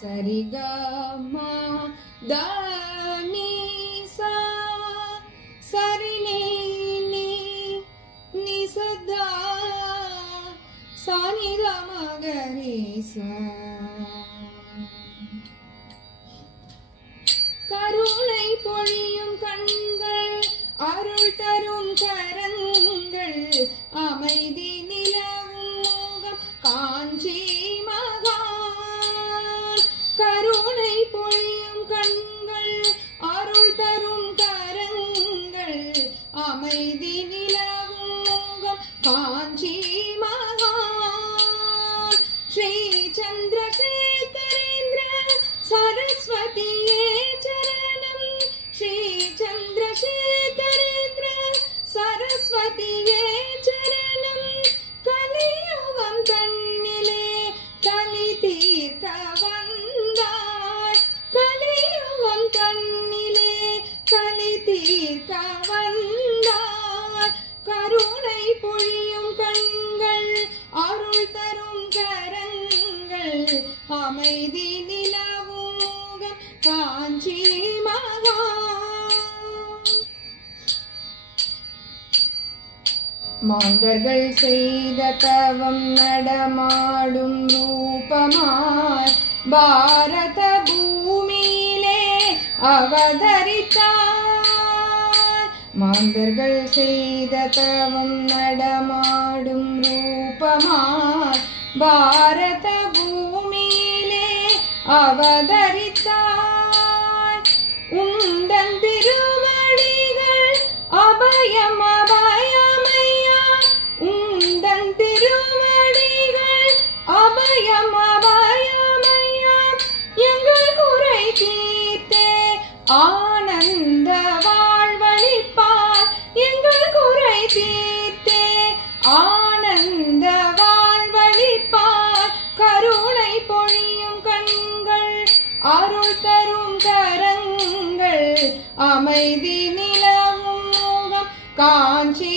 சரிகமா தனி சா சரி நீ நிசதா சானித மகரிசா. கருணை பொழியும் கண்கள் அருள் தரும் கரங்கள் அமைதி நிலவும் முகம் காஞ்சி மகான். கருணை பொழியும் கண்கள் அருள் தரும் கரங்கள் அமைதி நிலவும் முகம் காஞ்சி மகான். ஸ்ரீ சந்திரசேகரேந்திர சரஸ்வதியே சரணம். ஸ்ரீ சந்திரசேகரேந்திர சரஸ்வதியே சரணம். கலியுகம் தன்னிலே கலி தீர்க்க வந்தாய். கலியுகம் தன்னிலே கலி தீர்க்க வந்தாய். கருணை பொழியும் கண்கள் அருள் தரும் கரங்கள் அமைதி நிலவும் முகம் காஞ்சி மகான். மாந்தர்கள் செய்த தவம் நடமாடும் ரூபமாய் பாரத பூமியிலே அவதரித்தார். மாந்தர்கள் செய்த தவம் நடமாடும் ரூபமாய் பாரத பூமியிலே அவதரித்தார். உந்தன் திருவடிகள் அபயம் அபயமையா. உந்தன் திருவடிகள் அபயம் அபயமையா. எங்கள் குறை தீர்த்தே ஆனந்த வாழ்வழிப்பார். எங்கள் குறை தீர்த்தே ஆனந்த வாழ்வழிப்பார். கருணை பொழியும் கண்கள் அருள் தரும் கரங்கள் அமைதி நிலவும் முகம் காஞ்சி